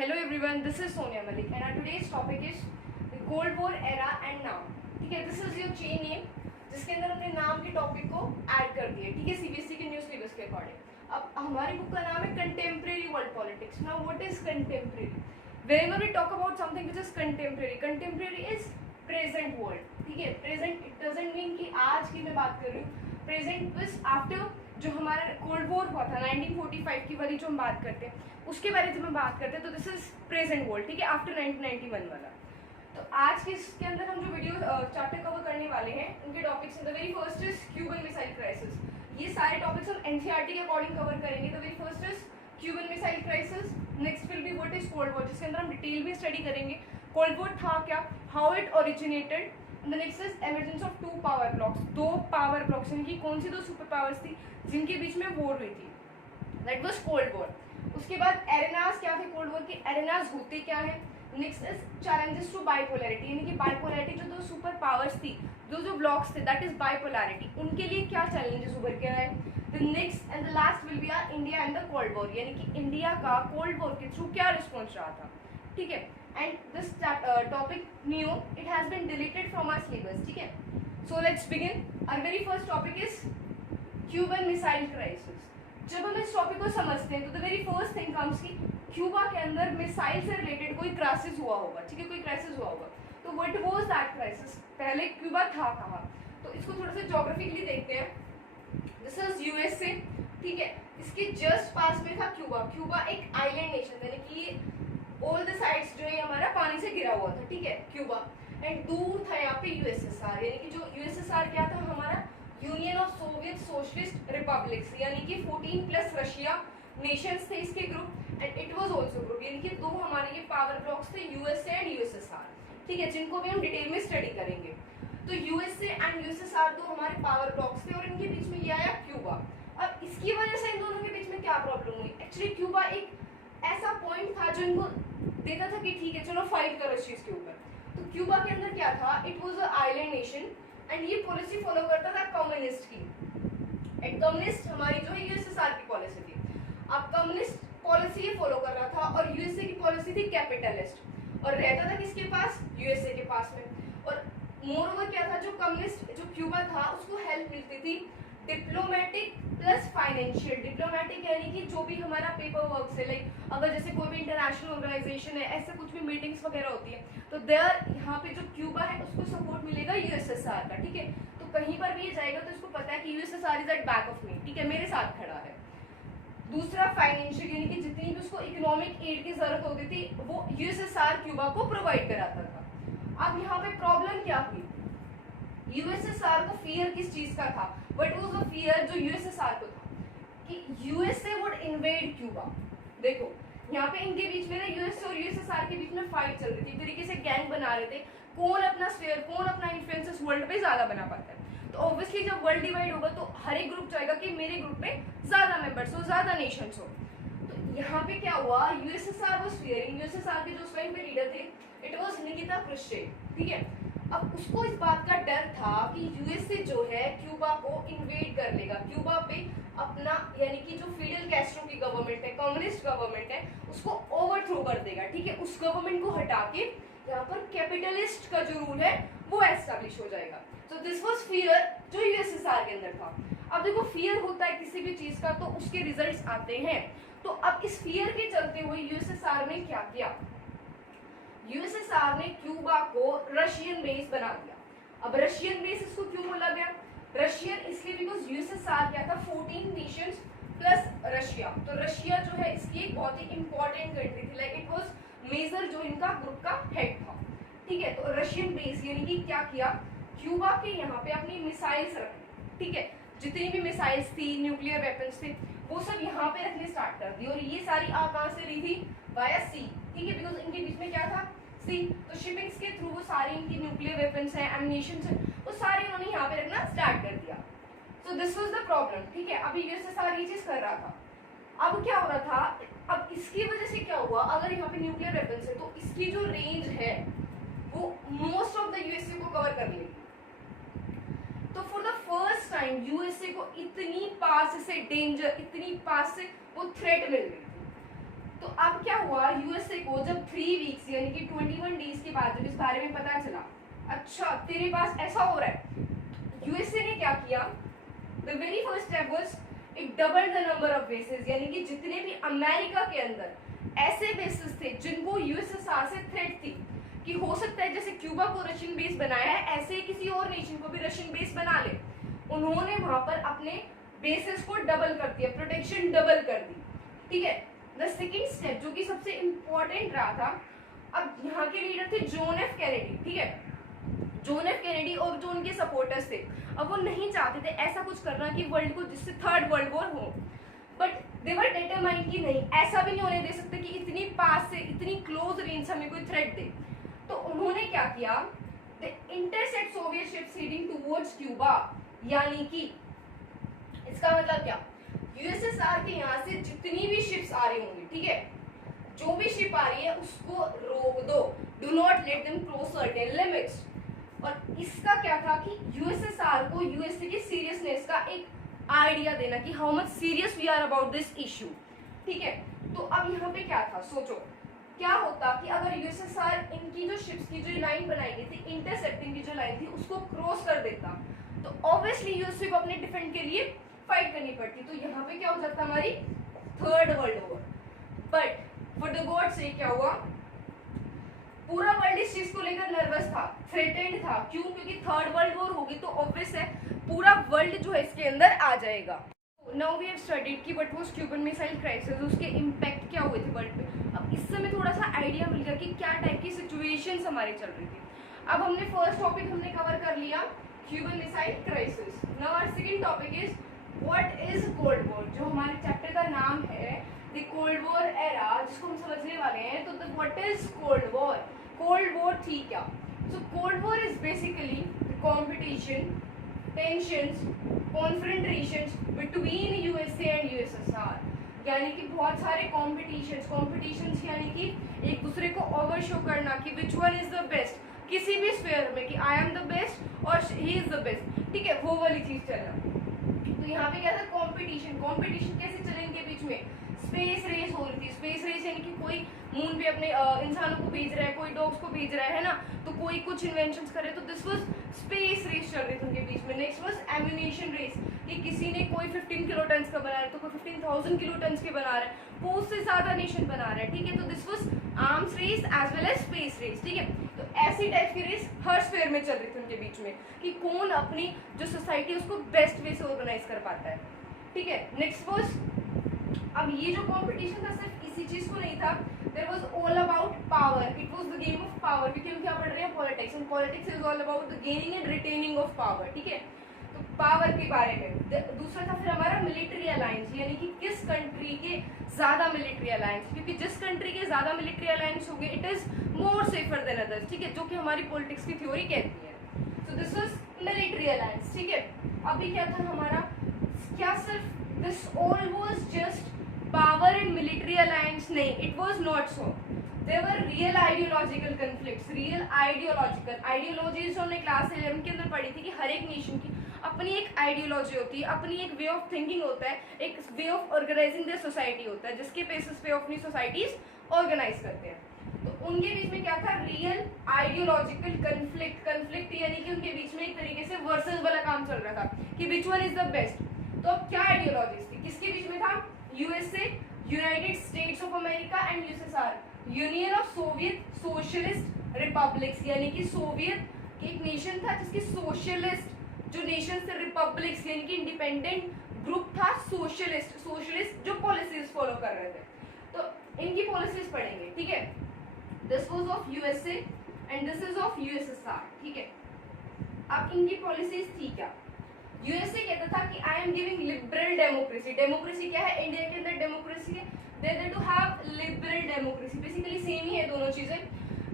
Hello everyone, this is Sonia Malik and our today's topic is the Cold War era and now. ठीक है, this is your chain name जिसके अंदर हमने नाम के topic को ऐड कर दिया. ठीक है, सीबीएसई के न्यू सिलेबस के अकॉर्डिंग. अब हमारी बुक का नाम है contemporary world politics. Now what is contemporary? Whenever we talk about something which is contemporary is present world. ठीक है, present it doesn't mean कि आज की मैं बात कर रही हूँ. Present was after जो हमारा कोल्ड वॉर हुआ था 1945 की वाली जो हम बात करते हैं उसके बारे में जब हम बात करते हैं तो दिस इज प्रेजेंट वर्ल्ड. ठीक है, आफ्टर 1991 वाला. तो आज के इसके अंदर हम जो वीडियो चैप्टर कवर करने वाले हैं उनके topics. The very first is Cuban missile crisis. ये सारे टॉपिक्स हम एनसीईआरटी के अकॉर्डिंग कवर करेंगे. The very first is Cuban missile crisis. Next will be what is cold war, जिसके अंदर हम डिटेल में स्टडी करेंगे कोल्ड वॉर था क्या, how it originated. The next is emergence of two power blocks. दो power blocks यानी कि कौन सी दो सुपर पावर्स थी जिनके बीच में वॉर हुई थी. That was cold war. उसके बाद एरेनास क्या थे कोल्ड वॉर के, एरेनास होते क्या है. Next is challenges to bipolarity यानी कि बाइपोलैरिटी जो दो सुपर पावर्स थी जो ब्लॉक्स थे दैट इज बाइपोलैरिटी, उनके लिए क्या चैलेंजेस उभर के आए. The next and the last will be R India and the cold war यानी कि इंडिया का कोल्ड वॉर के थ्रू क्या रिस्पॉन्स रहा था. ठीक है, and this topic new it has been deleted from our syllabus. ठीक है, so let's begin. Our very first topic is Cuban Missile Crisis. जब हम इस टॉपिक को समझते हैं तो the very first thing comes कि क्यूबा के अंदर मिसाइल से रिलेटेड कोई क्राइसिस हुआ होगा. ठीक है, कोई क्राइसिस हुआ होगा. तो what was that crisis? पहले क्यूबा था कहाँ, तो इसको थोड़ा सा जोग्राफिकली देखते हैं. This is USA. ठीक है, इसके जस्ट पास में था क्यूबा. क्यूबा एक आइलैंड नेशन यानी कि ऑल द साइड्स जो है हमारा पानी से घिरा हुआ था. ठीक है, क्यूबा. एंड दूर था यहाँ पे यूएसएसआर यानी कि जो यूएसएसआर क्या था हमारा union of Soviet socialist republics यानी कि 14 प्लस रशिया नेशंस थे इसके group. And it was also group यानी कि दो हमारे ये पावर ब्लॉक्स थे यूएसए एंड यूएसएसआर. ठीक है, जिनको भी हम डिटेल में स्टडी करेंगे. तो यूएसए एंड यूएसएसआर दो हमारे पावर ब्लॉक्स थे और इनके बीच में ये आया क्यूबा. अब इसकी वजह से इन दोनों के बीच में क्या प्रॉब्लम हुई. एक्चुअली क्यूबा एक ऐसा पॉइंट था जो इनको देता था कि ठीक है चलो फाइट करो इस चीज के ऊपर. तो क्यूबा के अंदर क्या था, it was a island nation and ये पॉलिसी फॉलो करता था कम्युनिस्ट की. एंड कम्युनिस्ट हमारी जो है यूएसएसआर की पॉलिसी थी. अब कम्युनिस्ट पॉलिसी ये फॉलो कर रहा था और यूएसए की पॉलिसी थी कैपिटलिस्ट और रहता था किसके पास, यूएसए के पास में. और मोरओवर क्या था, जो कम्युनिस्ट जो क्यूबा था उसको हेल्प मिलती थी डिप्लोमेटिक प्लस फाइनेंशियल. डिप्लोमेटिक यानी कि जो भी हमारा पेपर वर्क है लाइक अगर जैसे कोई भी इंटरनेशनल ऑर्गेनाइजेशन है ऐसे कुछ भी मीटिंग्स वगैरह होती है तो देयर यहाँ पे जो क्यूबा है उसको सपोर्ट मिलेगा यूएसएसआर का. ठीक है, तो कहीं पर भी ये जाएगा तो इसको पता है कि USSR is at back of me. ठीक है, मेरे साथ खड़ा है. दूसरा फाइनेंशियल यानी कि जितनी भी उसको इकोनॉमिक एड की जरूरत होती थी वो यूएसएसआर क्यूबा को प्रोवाइड कराता था. अब यहाँ पे प्रॉब्लम क्या हुई, यूएसएसआर को फियर किस चीज का था, व्हाट वाज द फियर जो यूएसएसआर को था कि यूएसए वुड इन्वेड क्यूबा. देखो यहाँ पे इनके बीच में ना यूएसए और यूएसएसआर के बीच में फाइट चल रही थी. एक तरीके से गैंग बना रहे थे कौन अपना स्फीयर कौन अपना इन्फ्लुएंस इस वर्ल्ड पे ज्यादा बना पाता है. तो ऑब्वियसली जब वर्ल्ड डिवाइड होगा तो हर एक ग्रुप चाहेगा कि मेरे ग्रुप में ज्यादा मेंबर्स हो ज्यादा नेशंस हो. तो यहाँ पे क्या हुआ, यूएसएसआर वाज फियरिंग, यूएसएसआर के जो उस टाइम पे लीडर थे इट वाज निकिता क्रुश्चेव. ठीक है, अब उसको इस बात का डर था कि यूएसए जो है क्यूबा को इन्वेड कर लेगा, क्यूबा पे अपना यानी कि जो फिडेल कैस्ट्रो की गवर्नमेंट है कम्युनिस्ट गवर्नमेंट है उसको ओवरथ्रो कर देगा. ठीक है, उस गवर्नमेंट को हटा के यहाँ पर कैपिटलिस्ट का जो रूल है वो एस्टैब्लिश हो जाएगा. तो दिस वाज फियर जो यूएसएसआर के अंदर था. अब देखो फियर होता है किसी भी चीज का तो उसके रिजल्ट्स आते हैं. तो अब इस फियर के चलते हुए यूएसएसआर ने क्या किया, यूएसएसआर ने क्यूबा को रशियन बेस बना दिया. अब रशियन बेस इसको क्यों बोला गया, रशियन इसलिए बिकॉज यूएसएसआर क्या था 14 नेशंस प्लस रशिया. तो रशिया जो है इसकी एक बहुत ही इंपॉर्टेंट कंट्री थी लाइक इट वाज मेजर जो इनका ग्रुप का हेड था. ठीक है, तो रशियन बेस यानी कि क्या किया, क्यूबा के यहाँ पे अपनी मिसाइल्स रखी. ठीक है, जितनी भी मिसाइल्स थी न्यूक्लियर वेपन्स थे वो सब यहाँ पे रखने स्टार्ट कर दी. और ये सारी कहाँ से ली थी, वाया सी. ठीक है, बिकॉज इनके बीच में क्या था, सी. तो शिपिंग्स के थ्रू वो सारी इनकी न्यूक्लियर वेपन्स हैं एमिनेशंस हैं वो सारे उन्होंने यहाँ पे रखना स्टार्ट कर दिया. सो दिस वाज द प्रॉब्लम. ठीक है, अभी यूएसएसआर ये चीज कर रहा था. अब क्या हो रहा था, अब इसकी वजह से क्या हुआ, अगर यहाँ पे न्यूक्लियर वेपन्स है तो इसकी जो रेंज है वो मोस्ट ऑफ द यूएसए को कवर कर लेगी. तो for the first time USA को इतनी पास से डेंजर इतनी पास से वो थ्रेट मिल गई. तो अब क्या हुआ, यूएसए को जब 3 वीक्स यानी कि 21 डेज के बाद जब इस बारे में पता चला, अच्छा तेरे पास ऐसा हो रहा है, यूएसए ने क्या किया, the very first step was it doubled the number of bases, यानी कि जितने भी अमेरिका के अंदर ऐसे बेसेस थे जिनको यूएसएसआर से थ्रेट थी कि हो सकता है जैसे क्यूबा को रशियन बेस बनाया है ऐसे किसी और नेशन को भी रशियन बेस बना ले, उन्होंने वहां पर अपने बेसिस को डबल कर दिया, प्रोटेक्शन डबल कर दी, ठीक है। द सेकेंड स्टेप जो कि सबसे इंपॉर्टेंट रहा था, अब यहाँ के लीडर थे जॉन एफ कैनेडी, ठीक है, जॉन एफ कैनेडी और जो उनके सपोर्टर्स थे, अब वो नहीं चाहते थे ऐसा कुछ करना कि वर्ल्ड को जिससे थर्ड वर्ल्ड वॉर हो, बट दे वर डिटरमाइंड कि नहीं ऐसा भी नहीं होने दे सकते कि इतनी पास से इतनी क्लोज रेंज से हमें कोई थ्रेट दे। तो उन्होंने क्या किया, the intercept Soviet ships heading towards Cuba, यानी कि इसका मतलब क्या, यूएसएसआर के यहाँ से जितनी भी शिप्स आ रही होंगी, ठीक है, जो भी शिप आ रही है उसको रोक दो, do not let them cross certain limits. और इसका क्या था कि यूएसएसआर को यूएसए की सीरियसनेस का एक आइडिया देना कि how much serious we are about this issue, ठीक है। तो अब यहाँ पे क्या था, सोचो क्या होता कि अगर यूएसएसआर इनकी जो शिप्स की जो लाइन बनाई गई थी, इंटरसेप्टिंग की जो लाइन थी उसको क्रॉस कर देता, तो ऑब्वियसली यूएसए को अपने डिफेंड के लिए फाइट करनी पड़ती, तो यहाँ पे क्या हो जाता हमारी third world war. But for the God से क्या हुआ, पूरा वर्ल्ड इस चीज को लेकर नर्वस था, थ्रेटेंड था, क्यों, क्योंकि थर्ड वर्ल्ड वॉर होगी तो ऑब्वियस है पूरा वर्ल्ड जो है इसके अंदर आ जाएगा। नाउ वी हैव स्टडीड कि what was Cuban missile crisis, उसके इम्पैक्ट क्या हुए थे वर्ल्ड पे। अब इससे हमें थोड़ा सा आइडिया मिल गया कि क्या टाइप की सिचुएशंस हमारी चल रही थी। अब हमने फर्स्ट टॉपिक हमने कवर कर लिया, Cuban missile crisis. Now our second topic is what is cold war, जो हमारे चैप्टर का नाम है द कोल्ड वॉर एरा, जिसको हम समझने वाले हैं। तो what is cold war, cold war थी क्या। So cold war is basically competition, tensions, confrontations between USA and USSR, यानी कि बहुत सारे कॉम्पिटिशंस यानी कि एक दूसरे को ओवर शो करना कि which one is the best, किसी भी स्फीयर में कि आई एम द बेस्ट और ही इज द बेस्ट, ठीक है, वो वाली चीज चलना। तो यहाँ पे क्या था, कंपटीशन कैसे चले इनके बीच में, स्पेस रेस हो रही थी। स्पेस रेस यानी कि कोई मून पे अपने इंसानों को भेज रहा है, कोई डॉग्स को भेज रहा है ना, तो कोई कुछ इन्वेंशंस करे, तो दिस वाज स्पेस रेस चल रही थी उनके बीच में। नेक्स्ट वाज एम्यूनेशन रेस, कि किसी ने कोई 15 किलो टन का बना रहा है तो कोई 15,000 किलो टन के बना रहा है, वो उससे ज्यादा नेशन बना रहा है, ठीक है। तो this was arms race as well as space race, ठीक है। तो ऐसी टाइप की रेस हर स्फीयर में चल रही थी उनके बीच में कि कौन अपनी जो सोसाइटी उसको बेस्ट वे से ऑर्गेनाइज कर पाता है, ठीक है। नेक्स्ट वाज, अब ये जो कंपटीशन था सिर्फ इसी चीज को नहीं था, there was all about power, it was the game of power, क्योंकि हम क्या पढ़ रहे हैं, politics, and politics is all about the gaining and retaining of power, ठीक है। तो पावर के बारे में। दूसरा था फिर हमारा मिलिट्री अलायंस, यानी कि किस कंट्री के ज्यादा मिलिट्री अलायंस, क्योंकि जिस कंट्री के ज्यादा मिलिट्री अलायंस होंगे it is more safer than others, ठीक है, जो कि हमारी पॉलिटिक्स की थ्योरी कहती है। So this was military alliance, ठीक है। अभी क्या था हमारा, क्या सिर्फ this all was just power and military alliance, नहीं, it was not so, there were real ideological conflicts, real ideologies जो हमने क्लास 11 के अंदर पढ़ी थी कि हर एक नेशन की अपनी एक आइडियोलॉजी होती है, अपनी एक वे ऑफ थिंकिंग होता है, एक way of organising their society होता है, जिसके बेसिस पे अपनी सोसाइटीज ऑर्गेनाइज करते हैं। तो उनके बीच में क्या था, रियल आइडियोलॉजिकल कन्फ्लिक्ट यानी कि उनके बीच में एक तरीके से वर्सेस वाला काम चल रहा था कि which one is the best. तो अब क्या आइडियोलॉजीज थी, किसके बीच में था, USA, United states of America and USSR, union of Soviet socialist republics, यानी कि सोवियत एक नेशन था जिसकी सोशलिस्ट जो नेशन थे, रिपब्लिक्स यानी कि इंडिपेंडेंट ग्रुप था, सोशलिस्ट जो पॉलिसीज फॉलो कर रहे थे। तो इनकी पॉलिसीज पढ़ेंगे, ठीक है। This was of USA and this is of USSR, ठीक है। अब इनकी पॉलिसीज थी क्या, यूएसए कहता था कि I am giving liberal democracy, democracy क्या है, इंडिया के अंदर डेमोक्रेसी है, they too have liberal democracy, basically same ही है दोनों चीजें।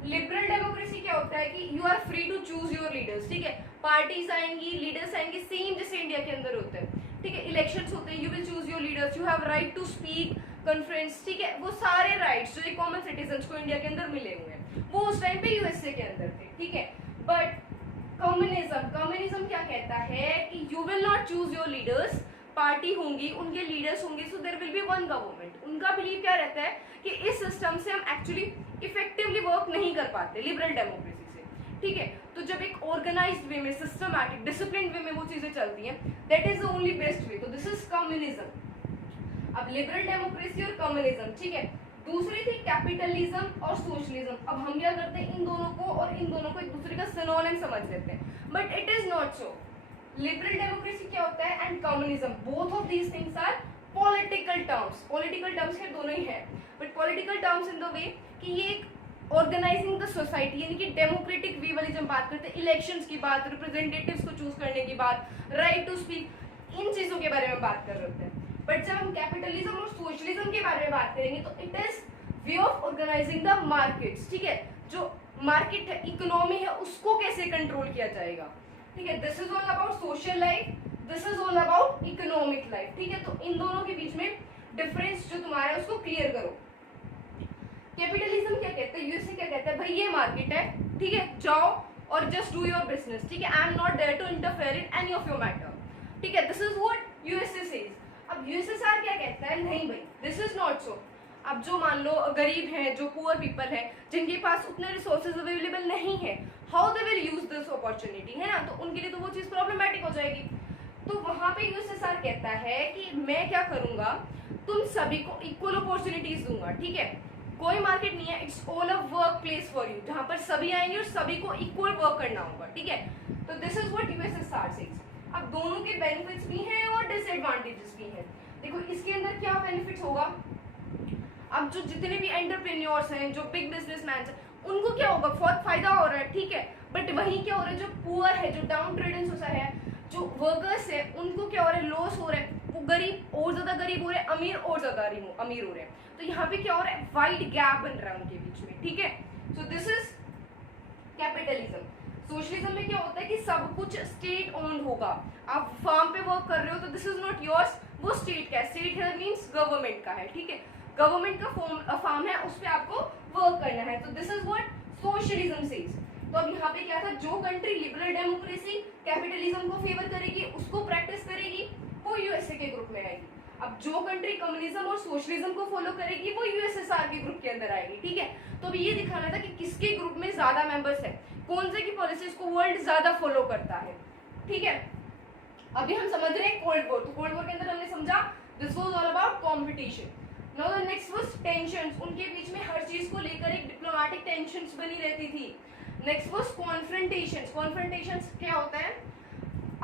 लिबरल डेमोक्रेसी क्या होता है कि you are free to choose your leaders, ठीक है, पार्टीज आएंगी, लीडर्स आएंगे, सेम जैसे इंडिया के अंदर होते हैं, ठीक है। इलेक्शंस होते हैं, you will choose your leaders, you have right to speak, conference, ठीक है, वो सारे राइट्स जो एक कॉमन सिटीजन्स को इंडिया के अंदर मिले हुए हैं वो उस टाइम पे यूएसए के अंदर थे, ठीक है। बट कम्युनिज्म क्या कहता है कि you will not choose your leaders, party होंगी, उनके लीडर्स होंगे, so there will be one government, उनका उनका बिलीव क्या रहता है कि इस सिस्टम से हम एक्चुअली इफेक्टिवली वर्क नहीं कर पाते लिबरल डेमोक्रेसी से, ठीक है। तो जब एक ऑर्गेनाइज्ड वे में, सिस्टमैटिक, डिसिप्लिन वे में वो चीजें चलती हैं, that is the only best way. तो दिस इज कम्युनिज्म। अब लिबरल डेमोक्रेसी और कम्युनिज्म, ठीक है। दूसरी थी कैपिटलिज्म और सोशलिज्म। अब हम क्या करते हैं, इन दोनों को और इन दोनों को एक दूसरे का सिनोनिम समझ लेते हैं, but it is not so. Liberal democracy क्या होता है and communism, both of these things are political terms. Political terms है दोनों ही है, but political terms in the way कि ये एक ऑर्गेनाइजिंग द सोसाइटी, यानी कि डेमोक्रेटिक वे वाली जब बात करते हैं, इलेक्शंस की बात, रिप्रेजेंटेटिव्स को चूज करने की बात, राइट टू स्पीक, इन चीजों के बारे में बात कर रहे होते हैं। बट जब हम कैपिटलिज्म और सोशलिज्म के बारे में बात करेंगे तो it is way of organising the markets, ठीक है। जो मार्केट है, इकोनॉमी है, उसको कैसे कंट्रोल किया जाएगा, ठीक है। This is all about social life, this is all about economic life, ठीक है। तो इन दोनों के बीच में डिफरेंस जो तुम्हारा है उसको क्लियर करो। कैपिटलिज्म क्या कहते हैं, यूएसए क्या कहता है, भाई ये मार्केट है, ठीक है, जाओ और जस्ट डू योर बिजनेस, ठीक है, I am not there to interfere in any of your matter, ठीक है। This is what USA says. अब यूएसएसआर क्या कहता है, नहीं भाई दिस इज नॉट सो। अब जो मान लो गरीब हैं, जो पुअर पीपल हैं, जिनके पास उतने रिसोर्सेज अवेलेबल नहीं है, how they will use this opportunity, है ना, तो उनके लिए तो वो चीज प्रॉब्लमेटिक हो जाएगी। तो वहां पे यूएसएसआर कहता है कि मैं क्या करूंगा, तुम सभी को इक्वल अपॉर्चुनिटीज दूंगा, ठीक है। कोई मार्केट नहीं है, it's all a work place for you, जहां पर सभी आएंगे और सभी को इक्वल वर्क करना होगा, ठीक है। तो this is what USSR says. अब दोनों के बेनिफिट्स भी हैं और डिसएडवांटेजेस भी हैं। देखो इसके अंदर क्या बेनिफिट्स होगा, अब जो जितने भी एंटरप्रेन्योर्स हैं, जो बिग बिजनेसमैन हैं, उनको क्या होगा, बहुत फायदा हो रहा है, ठीक है। बट वहीं क्या हो रहा है, जो पुअर है, जो डाउन ट्रेडन सोसाइटी है, जो वर्कर्स है, उनको क्या हो रहा है, लॉस हो रहा है, वो गरीब और ज्यादा गरीब हो रहे हैं, अमीर और ज्यादा अमीर हो रहे हैं। तो यहाँ पे क्या हो रहा है, वाइड गैप बन रहा है उनके बीच में, ठीक है। So this is capitalism. Socialism में क्या होता है कि सब कुछ स्टेट ओन्ड होगा। आप फार्म पे वर्क कर रहे हो तो दिस इज नॉट योर्स, वो स्टेट का है, स्टेट हियर मींस गवर्नमेंट का है, ठीक है। गवर्नमेंट का फार्म है, उस पे आपको वर्क करना है। तो this is what socialism says. तो अब यहाँ पे क्या था, जो कंट्री लिबरल डेमोक्रेसी कैपिटलिज्म को फेवर करेगी, उसको प्रैक्टिस करेगी, वो यूएसए के ग्रुप में आएगी। अब जो कंट्री कम्युनिज्म और सोशलिज्म को फॉलो करेगी, वो यूएसएसआर के ग्रुप के अंदर आएगी, ठीक है। तो अभी ये दिखाना था कि किसके ग्रुप में ज्यादा मेंबर्स है, कौन से की पॉलिसीज को वर्ल्ड ज्यादा फॉलो करता है, ठीक है। अभी हम समझ रहे हैं कोल्ड वॉर। तो कोल्ड वॉर के अंदर हमने समझा this was all about competition. Now the next was tensions, उनके बीच में हर चीज को लेकर एक डिप्लोमेटिक टेंशंस बनी रहती थी। Next was कॉन्फ्रंटेशंस। कॉन्फ्रंटेशंस क्या होता है,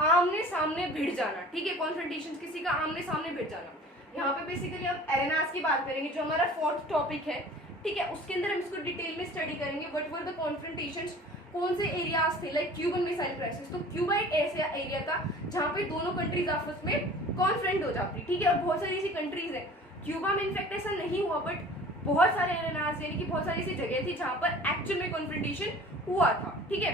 आमने सामने भिड़ जाना, ठीक है। कॉन्फ्रंटेशंस किसी का आमने सामने भिड़ जाना। यहाँ पे बेसिकली हम एरेनास की बात करेंगे, जो हमारा फोर्थ टॉपिक है, ठीक है। उसके अंदर हम इसको डिटेल में स्टडी करेंगे। व्हाट वर द कॉन्फ्रंटेशंस, कौन से एरियाज थे, लाइक क्यूबन मिसाइल क्राइसिस। तो क्यूबा एक ऐसा एरिया था जहाँ पे दोनों कंट्रीज आपस में कॉन्फ्रंट हो जाती, ठीक है। और बहुत सारी ऐसी कंट्रीज है, क्यूबा में इनफैक्ट ऐसा नहीं हुआ, बट बहुत सारे एरेनास यानी कि बहुत सारी ऐसी जगह थी जहाँ पर एक्चुअल में कॉन्फ्रंटेशन हुआ था, ठीक है,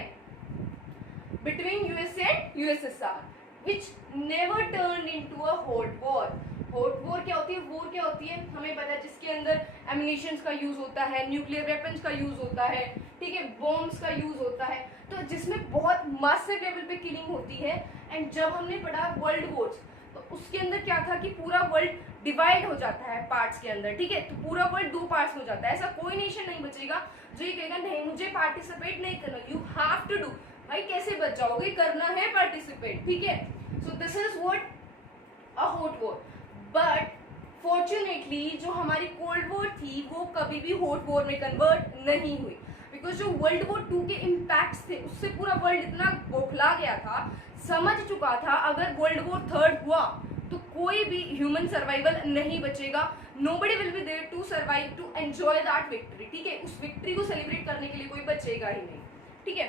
between USA and USSR, which never turned into a hot war. Hot war क्या होती है, वॉर क्या होती है, हमें पता है, जिसके अंदर एमिनेशंस का यूज होता है, न्यूक्लियर वेपन्स का यूज होता है, ठीक है, बॉम्ब्स का यूज होता है, तो जिसमें बहुत मासिव लेवल पे किलिंग होती है। एंड जब हमने पढ़ा वर्ल्ड वॉर्स, तो उसके अंदर क्या था कि पूरा वर्ल्ड डिवाइड हो जाता है पार्ट्स के अंदर, ठीक है। तो पूरा वर्ल्ड दो पार्ट्स में हो जाता है। ऐसा कोई नेशन नहीं बचेगा जो ये कहेगा नहीं मुझे पार्टिसिपेट नहीं करना, यू हैव टू डू। भाई कैसे बच जाओगे, करना है पार्टिसिपेट, ठीक है। So this is what a hot war. But fortunately जो हमारी कोल्ड वॉर थी वो कभी भी हॉट वॉर में कन्वर्ट नहीं हुई, बिकॉज जो वर्ल्ड वॉर 2 के इम्पैक्ट्स थे उससे पूरा वर्ल्ड इतना बौखला गया था, समझ चुका था अगर वर्ल्ड वॉर 3 हुआ तो कोई भी ह्यूमन सर्वाइवल नहीं बचेगा, nobody will be there to survive to enjoy that victory, ठीक है। उस विक्ट्री को सेलिब्रेट करने के लिए कोई बचेगा ही नहीं, ठीक है।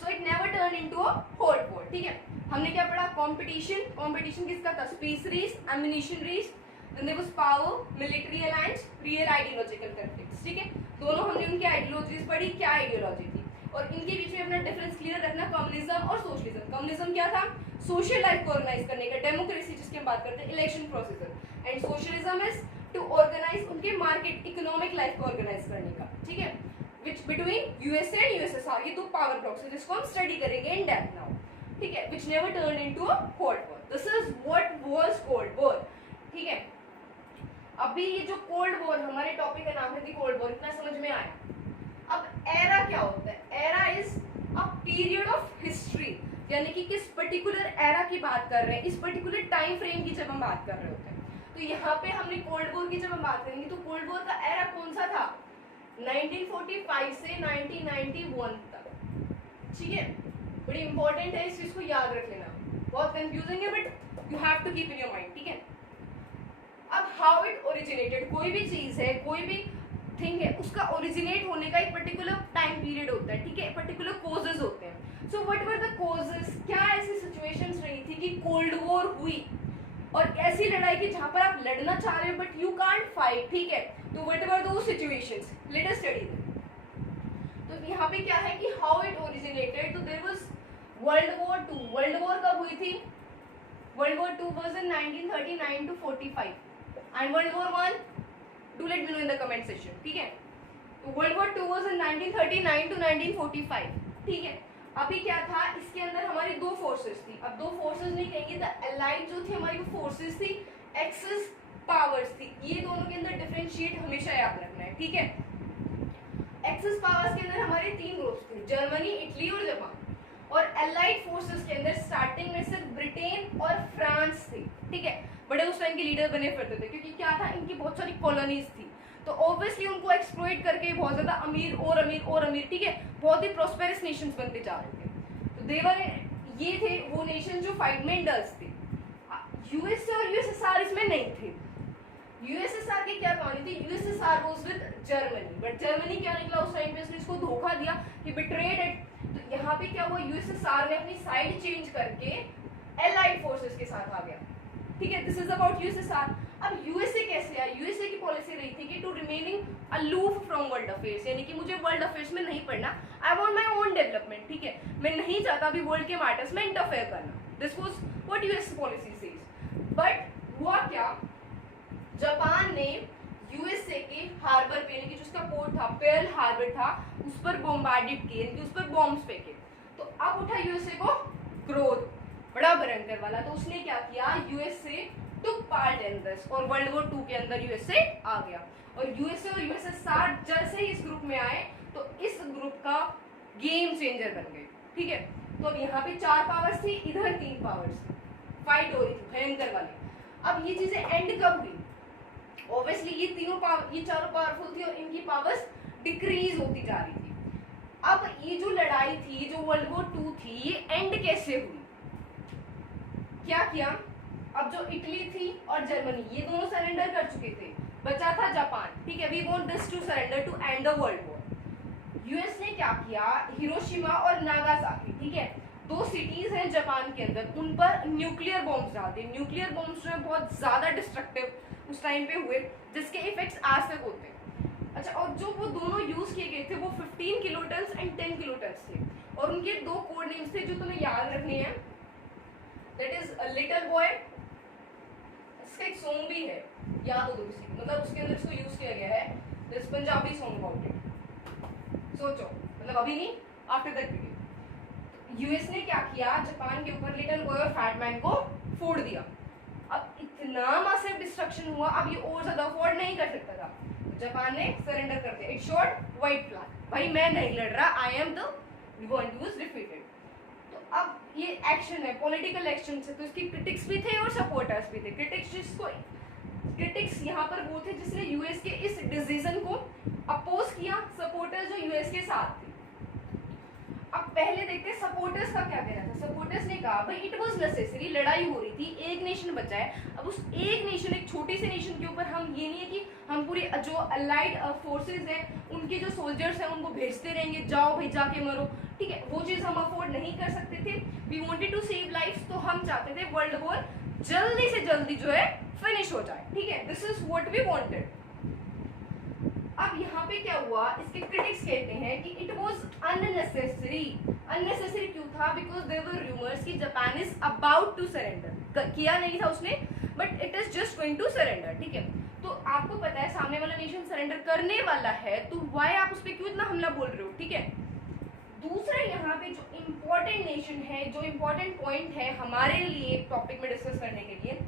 So it never turn into a hot war, ठीक है। हमने क्या पढ़ा, कंपटीशन। कंपटीशन किसका था, space race, ammunition race, then there was power, military alliance, real ideological conflicts, ठीक है। दोनों हमने उनकी आइडियोलॉजीज पढ़ी, क्या आइडियोलॉजी थी, और इनके बीच में अपना डिफरेंस क्लियर रखना, कम्युनिज्म और सोशलिज्म। कम्युनिज्म क्या था, सोशल लाइफ को ऑर्गेनाइज करने का, डेमोक्रेसी जिसकी हम बात करते हैं, election procedure, and socialism is to organise उनके मार्केट इकोनॉमिक लाइफ को ऑर्गेनाइज करने का, ठीक है। Which between USA and USSR, ये 2 पावर ब्लॉक्स है जिसको हम स्टडी करेंगे इन डेप्थ नाउ, ठीक है, which never turn into a cold war. This is what was cold war, ठीक है। अभी ये जो कोल्ड वॉर, हमारे टॉपिक का नाम है दी कोल्ड वॉर, इतना समझ में आया। अब एरा क्या होता है? Era is a period of history, यानी कि किस पर्टिकुलर एरा की बात कर रहे हैं, इस पर्टिकुलर टाइम फ्रेम की जब हम बात कर रहे होते हैं। तो यहाँ पे हमने कोल्ड वॉर की जब हम बात करेंगे तो कोल्ड वॉर का एरा कौन सा था? 1945 से 1991 तक, ठीक है। बड़ी इंपॉर्टेंट है, इस चीज को याद रख लेना, बहुत कंफ्यूजिंग है but you have to keep in your mind, ठीक है। अब हाउ इट ओरिजिनेटेड, कोई भी चीज है, कोई भी थिंग है, उसका ओरिजिनेट होने का एक पर्टिकुलर टाइम पीरियड होता है, ठीक है, पर्टिकुलर कॉजेज होते हैं। So what were the causes, क्या ऐसी सिचुएशंस रही थी कि कोल्ड वॉर हुई और ऐसी लड़ाई की जहां पर आप लड़ना चाह रहे हो बट यू कांट फाइट, ठीक है। तो what were those situations, let us study them. तो यहाँ पे क्या है कि हाउ इट ओरिजिनेटेड, तो there was world war 2। World war कब हुई थी? World war 2 was in 1939 to 45 and world war 1, do let me know in the comment section, ठीक है। तो world war 2 was in 1939 to 1945, ठीक है। अभी क्या था, इसके अंदर हमारी दो फोर्सेस थी। अब दो फोर्सेस नहीं कहेंगे, द अलाइड जो थी हमारी वो फोर्सेस थी, एक्सेस पावर्स थी। ये दोनों के अंदर डिफरेंशिएट हमेशा याद रखना है, ठीक है। एक्सेस पावर्स के अंदर हमारे तीन ग्रुप्स थे, जर्मनी, इटली और जापान। और अलाइड फोर्सेस के अंदर स्टार्टिंग में सिर्फ ब्रिटेन और फ्रांस थे, ठीक है। बड़े उस टाइम के लीडर बने फिरते थे, क्योंकि क्या था, इनकी बहुत सारी कॉलोनीज थी, तो ऑब्वियसली उनको एक्सप्लॉइट करके बहुत ज्यादा अमीर और अमीर और अमीर, ठीक है, बहुत ही प्रोस्पेरस नेशंस बनते जा रहे थे। तो देवर ये थे वो नेशन जो फाइट में इंडल्ज थे। यूएसए और यूएसएसआर इसमें नहीं थे। यूएसएसआर की क्या कहानी थी? USSR was with Germany, but Germany क्या निकला उस टाइम पे, उसने इसको धोखा दिया, ही बिट्रेड इट। तो यहाँ पे क्या हुआ, यूएसएसआर ने अपनी साइड चेंज करके एलाइड फोर्सेस के साथ आ गया, ठीक है। This is about USSR. अब यूएसए कैसे आया? यूएसए की पॉलिसी रही थी कि to remaining aloof from world affairs, यानी कि मुझे वर्ल्ड अफेयर्स में नहीं पढ़ना, I want my own development, ठीक है। मैं नहीं चाहता अभी वर्ल्ड के मैटर्स में इंटरफेयर करना। This was what US policy says. But हुआ क्या, जापान ने यूएसए के हार्बर पे, यानी कि जिसका पोर्ट था, पर्ल हार्बर था, उस पर बॉम्बार्डेड किए, यानी कि उस पर बॉम्ब्स फेंके। तो अब उठा यूएसए को क्रोध, बड़ा भयंकर वाला। तो उसने क्या किया, USA took part in this, और वर्ल्ड वॉर 2 के अंदर यूएसए आ गया। और यूएसए और यूएसएसआर जैसे ही इस ग्रुप में आए तो इस ग्रुप का गेम चेंजर बन गए, ठीक है। तो अब यहाँ पे 4 पावर्स थी, इधर 3 पावर्स, फाइट हो रही थी भयंकर वाली। अब ये चीजें एंड कब हुई? ऑब्वियसली ये तीनों पावर, ये चारों पावरफुल थी और इनकी पावर्स डिक्रीज होती जा रही थी। अब ये जो लड़ाई थी, जो वर्ल्ड वॉर 2 थी, ये एंड कैसे हुई? क्या किया, अब जो इटली थी और जर्मनी, ये दोनों सरेंडर कर चुके थे, बचा था जापान, ठीक है। We want this to surrender to end the world war. US ने क्या किया, हिरोशिमा और नागासाकी, ठीक है, 2 सिटीज हैं जापान के अंदर, उन पर न्यूक्लियर बॉम्ब्स डाल दिए। न्यूक्लियर बॉम्ब्स जो है बहुत ज्यादा डिस्ट्रक्टिव उस टाइम पे हुए, जिसके इफेक्ट्स आज तक होते हैं। अच्छा, और जो वो दोनों यूज किए गए थे वो 15 किलोटन्स एंड 10 किलोटन्स थे, और उनके 2 कोड नेम्स थे जो तुम्हें याद रखने हैं। दैट इज लिटिल बॉय, इसका एक सॉन्ग भी है, याद हो तो किसी, मतलब उसके अंदर इसको यूज किया गया है, this Punjabi song about it. सोचो, मतलब अभी नहीं, आफ्टर दैट वीडियो। यूएस ने क्या किया, जापान के ऊपर लिटिल बॉय और फैट मैन को फोड़ दिया। अब इतना मासिव डिस्ट्रक्शन हुआ, अब ये और ज्यादा अफोर्ड नहीं कर सकता था, तो जापान ने सरेंडर कर दिया। इट शोड व्हाइट फ्लैग, भाई मैं नहीं लड़ रहा, I am the one who is defeated. तो अब ये एक्शन है, पॉलिटिकल एक्शन से, तो इसकी क्रिटिक्स भी थे और सपोर्टर्स भी थे। क्रिटिक्स यहाँ पर वो थे जिसने यूएस के इस डिसीजन को अपोज किया, सपोर्टर्स जो यूएस के साथ थे। अब पहले देखते हैं सपोर्टर्स का क्या कहना था। सपोर्टर्स ने कहा भाई इट वाज नेसेसरी, लड़ाई हो रही थी, एक नेशन बचा है, अब उस एक नेशन, एक छोटे से नेशन के ऊपर हम ये नहीं है कि हम पूरी जो अलाइड फोर्सेज हैं उनके जो सोल्जर्स हैं उनको भेजते रहेंगे, जाओ भाई जाके मरो, ठीक है, वो चीज हम अफोर्ड नहीं कर सकते थे। We wanted to save lives, तो हम चाहते थे वर्ल्ड वॉर जल्दी से जल्दी जो है फिनिश हो जाए, ठीक है, this is what we wanted. अब यहाँ पे क्या हुआ, इसके क्रिटिक्स कहते हैं कि इट वाज अननेसेसरी। अननेसेसरी क्यों था? बिकॉज देयर वर रूमर्स कि Japan is about to surrender, किया नहीं था उसने, but it is just going to surrender, ठीक है। तो आपको पता है सामने वाला नेशन सरेंडर करने वाला है, तो व्हाई आप उस पर क्यों इतना हमला बोल रहे हो, ठीक है। दूसरा यहाँ पे जो इम्पोर्टेंट नेशन है, जो इम्पोर्टेंट पॉइंट है हमारे लिए टॉपिक में डिस्कस करने के लिए,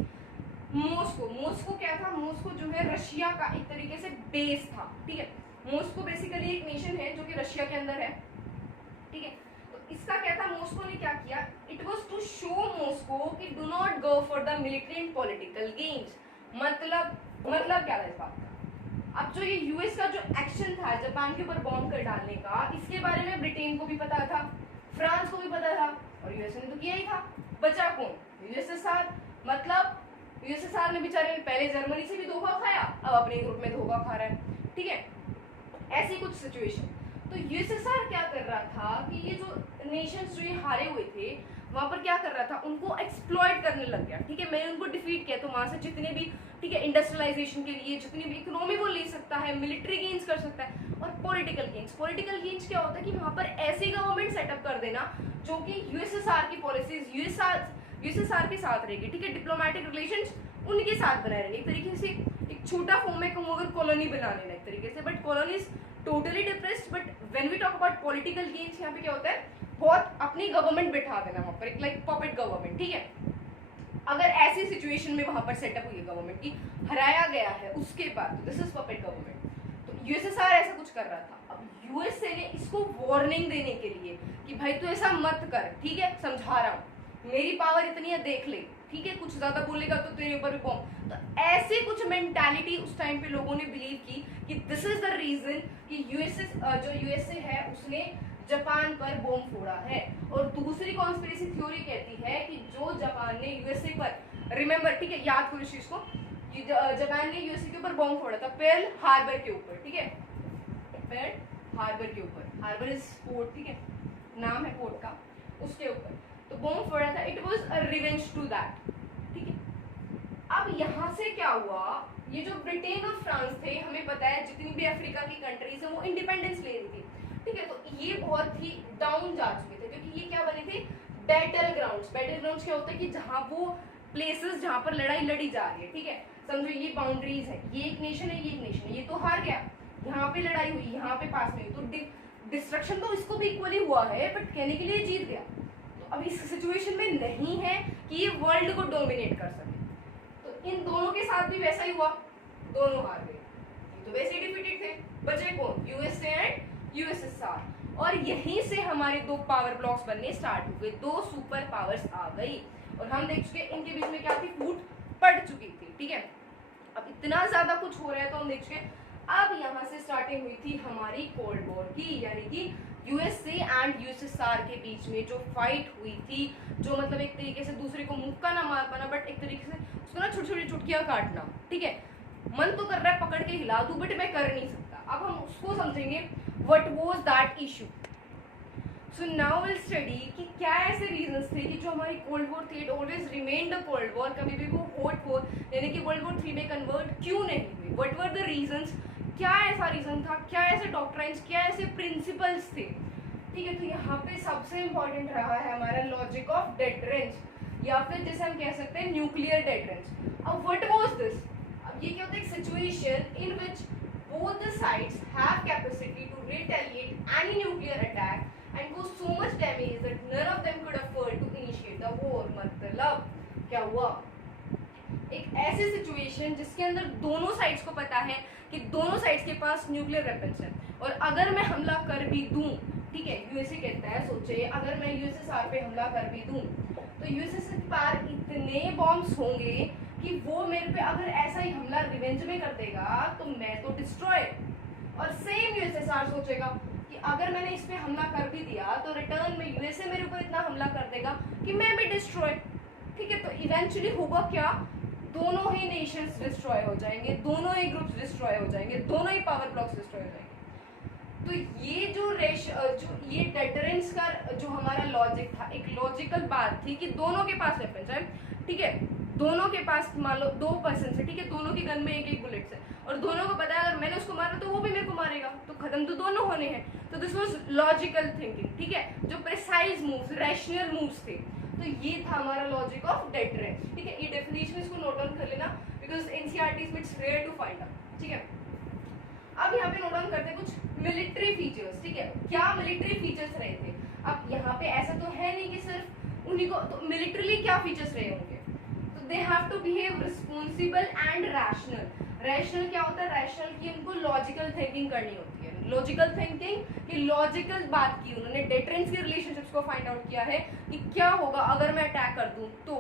मॉस्को क्या था, मॉस्को जो है रशिया का एक तरीके से बेस था, ठीक है। मॉस्को बेसिकली एक नेशन है जो कि रशिया के अंदर है, ठीक है। तो इसका क्या था, मॉस्को ने क्या किया, it was to show Moscow कि do not go for the military and political games. मतलब क्या था इस बात का, अब जो ये यूएस का जो एक्शन था जापान के ऊपर बॉम्ब कर डालने का, इसके बारे में ब्रिटेन को भी पता था, फ्रांस को भी पता था, और यूएसए ने तो किया ही था। बचा कौन, यूएसएसआर। मतलब यूएसएसआर ने बेचारे पहले जर्मनी से भी धोखा खाया, अब अपने ग्रुप में धोखा खा रहा है, ठीक है। ऐसी कुछ सिचुएशन। तो यूएसएसआर क्या कर रहा था कि ये जो नेशंस जो ये हारे हुए थे वहां पर क्या कर रहा था, उनको एक्सप्लॉइट करने लग गया, ठीक है। मैंने उनको डिफीट किया, तो वहां से जितने भी, ठीक है, इंडस्ट्रियलाइजेशन के लिए जितनी भी इकोनॉमी वो ले सकता है, मिलिट्री गेन्स कर सकता है, और पॉलिटिकल गेन्स क्या होता है कि वहां पर ऐसी गवर्नमेंट सेटअप कर देना जो कि यूएसएसआर की पॉलिसीज यूएसएसआर के साथ रहेगी, ठीक है। डिप्लोमेटिक रिलेशंस उनके साथ बनाए रहेंगे, एक तरीके से एक छोटा फॉर्म में कहूँ अगर कॉलोनी बना लेना एक तरीके से, but colonies totally depressed. But when we talk about political gains, यहाँ पे क्या होता है, बहुत अपनी गवर्नमेंट बैठा देना वहां पर, एक लाइक पपेट गवर्नमेंट, ठीक है। अगर ऐसी सिचुएशन में वहां पर सेटअप हुई है गवर्नमेंट की, हराया गया है उसके बाद, दिस इज पपेट गवर्नमेंट। तो यूएसएसआर ऐसा कुछ कर रहा था। अब यूएसए ने इसको वार्निंग देने के लिए कि भाई तू ऐसा मत कर, ठीक है, समझा रहा हूँ, मेरी पावर इतनी है, देख ले, ठीक है, कुछ ज्यादा बोलेगा तो तेरे ऊपर भी बॉम्ब। तो ऐसे कुछ मेंटालिटी उस टाइम पे लोगों ने बिलीव की कि दिस इज द रीजन कि यूएसए है उसने जापान पर बॉम्ब फोड़ा है। और दूसरी कॉन्स्पिरेसी थ्योरी कहती है कि जो जापान ने यूएसए पर, रिमेंबर, ठीक है, याद करो इस चीज को, कि जापान ने यूएसए के ऊपर बॉम्ब फोड़ा था पर्ल हार्बर के ऊपर, ठीक है, पर्ल हार्बर के ऊपर, हार्बर इज पोर्ट, ठीक है, नाम है पोर्ट का, उसके ऊपर तो बॉम्ब फोड़ा था। It was a revenge to that, ठीक है। अब यहाँ से क्या हुआ, ये जो ब्रिटेन और फ्रांस थे, हमें पता है जितनी भी अफ्रीका की कंट्रीज है वो इंडिपेंडेंस ले रही थी, ठीक है। तो ये बहुत ही डाउन जा चुके थे, क्योंकि ये क्या बने थे, बैटल ग्राउंड्स। बैटल ग्राउंड्स क्या होता है कि जहाँ वो प्लेसेस जहाँ पर लड़ाई लड़ी जा रही है, ठीक है, समझो ये बाउंड्रीज है, ये एक नेशन है, ये एक नेशन है, ये तो हार गया, यहाँ पे लड़ाई हुई, यहाँ पे पास में हुई, तो डिस्ट्रक्शन तो इसको भी इक्वली हुआ है, बट कहने के लिए जीत गया। तो अब इस सिचुएशन में नहीं है कि ये वर्ल्ड को डोमिनेट कर सके। तो इन दोनों के साथ भी वैसा ही हुआ, दोनों हार गए, तो वैसे ही डिफीटेड थे। बचे कौन, यूएसए एंड यूएसएसआर। और यहीं से हमारे दो पावर ब्लॉक्स बनने स्टार्ट हो गए, दो सुपर पावर्स आ गई, और हम देख चुके इनके बीच में क्या थी, फूट पड़ चुकी थी, ठीक है। अब इतना ज्यादा कुछ हो रहा है तो हम देख चुके। अब यहाँ से स्टार्टिंग हुई थी हमारी कोल्ड वॉर की, यानी कि यूएसए एंड यूएसएसआर के बीच में जो फाइट हुई थी, जो मतलब एक तरीके से दूसरे को मुक्का ना मार पाना, बट एक तरीके से उसको ना छोटी छोटी चुटकियां काटना, ठीक है। मन तो कर रहा है पकड़ के हिला दूं, बट मैं कर नहीं सकता। अब हम उसको समझेंगे, what was that issue. So now will study कि क्या ऐसे रीजंस थे कि जो हमारी कोल्ड वॉर थी, it always remained the cold war, कभी भी वो हॉट वॉर यानी कि वर्ल्ड वॉर 3 में कन्वर्ट क्यों नहीं हुई, व्हाट वर द रीजंस, क्या ऐसा रीजन था, क्या ऐसे डॉक्ट्राइन्स, क्या ऐसे प्रिंसिपल्स थे, ठीक है। तो यहाँ पे सबसे इंपॉर्टेंट रहा है हमारा लॉजिक ऑफ डेटरेंस, या फिर जैसे हम कह सकते हैं न्यूक्लियर डेटरेंस। अब व्हाट वाज दिस, अब ये क्या होता है, एक situation in which both the sides have capacity to retaliate any nuclear attack and cause so much damage that none of them could afford to initiate the war। मतलब क्या हुआ, एक ऐसी सिचुएशन जिसके अंदर दोनों साइड्स को पता है कि दोनों साइड्स के पास न्यूक्लियर वेपन्स है, और अगर मैं हमला कर भी दूं, ठीक है, यूएसए कहता है, सोचिए अगर मैं यूएसएसआर पे हमला कर भी दूं तो यूएसएसआर पर इतने बॉम्ब्स होंगे कि वो मेरे पे अगर ऐसा ही हमला रिवेंज में कर देगा तो मैं तो डिस्ट्रॉय। और सेम यूएसएसआर सोचेगा कि अगर मैंने इस पे हमला कर भी दिया तो रिटर्न में यूएसए मेरे ऊपर इतना हमला कर देगा कि मैं भी डिस्ट्रॉय, ठीक है। तो इवेंचुअली होगा क्या, दोनों ही नेशंस डिस्ट्रॉय हो जाएंगे, दोनों ही ग्रुप्स डिस्ट्रॉय हो जाएंगे, दोनों ही पावर ब्लॉक्स डिस्ट्रॉय हो जाएंगे। तो ये जो ये डेटरेंस का जो हमारा लॉजिक था, एक लॉजिकल बात थी कि दोनों के पास वेपन्स है, ठीक है, दोनों के पास मान लो 2 पर्सन है, ठीक है, दोनों की गन में एक बुलेट्स है, और दोनों को पता है अगर मैंने उसको मारा तो वो भी मेरे को मारेगा, तो खत्म तो दोनों होने हैं। तो दिस वाज लॉजिकल थिंकिंग, ठीक है, जो प्रिसाइज मूव्स, रैशनल मूव्स थे। तो ये था हमारा लॉजिक ऑफ डेटरेंस, ठीक है। ये डेफिनेशन इसको नोट डाउन कर लेना, बिकॉज एनसीईआरटी में it's rare to find out, ठीक है। अब यहाँ पे नोट डाउन करते हैं कुछ मिलिट्री फीचर्स, ठीक है, क्या मिलिट्री फीचर्स रहे थे। अब यहाँ पे ऐसा तो है नहीं कि सिर्फ उन्हीं को, तो मिलिट्रीली क्या फीचर्स रहे होंगे, तो they have to behave responsible and rational. Rational क्या होता है? रैशनल की उनको लॉजिकल थिंकिंग करनी होती है। लॉजिकल थिंकिंग की लॉजिकल बात की उन्होंने, डेटरेंस के रिलेशनशिप्स को फाइंड आउट किया है कि क्या होगा अगर मैं अटैक कर दूं। तो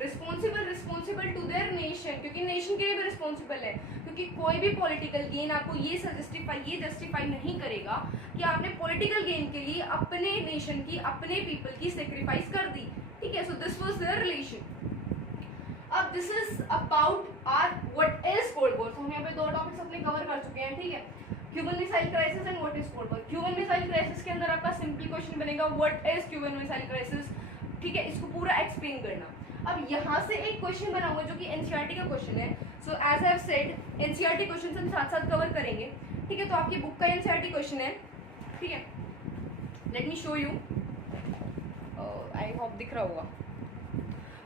रिस्पॉन्सिबल टू देयर नेशन, क्योंकि नेशन के लिए भी रिस्पॉन्सिबल है, क्योंकि कोई भी पॉलिटिकल गेन आपको ये जस्टिफाई नहीं करेगा कि आपने पॉलिटिकल गेन के लिए अपने नेशन की, अपने पीपल की सेक्रीफाइस कर दी। ठीक है, so this was their relation. अब this is about our what is cold war. तो हम यहाँ पे दो टॉपिक्स अपने कवर कर चुके हैं। ठीक है, Cuban missile crisis and what is cold war. Cuban missile crisis के अंदर आपका सिंपल क्वेश्चन बनेगा what is Cuban missile crisis. ठीक है, इसको पूरा एक्सप्लेन करना। अब यहाँ से एक क्वेश्चन बनाऊंगा जो कि एनसीईआरटी का क्वेश्चन है। So as I have said NCERT question हम साथ साथ कवर करेंगे। ठीक है, तो आपकी बुक का एनसीईआरटी क्वेश्चन है। ठीक है, let me show you, I hope दिख रहा होगा।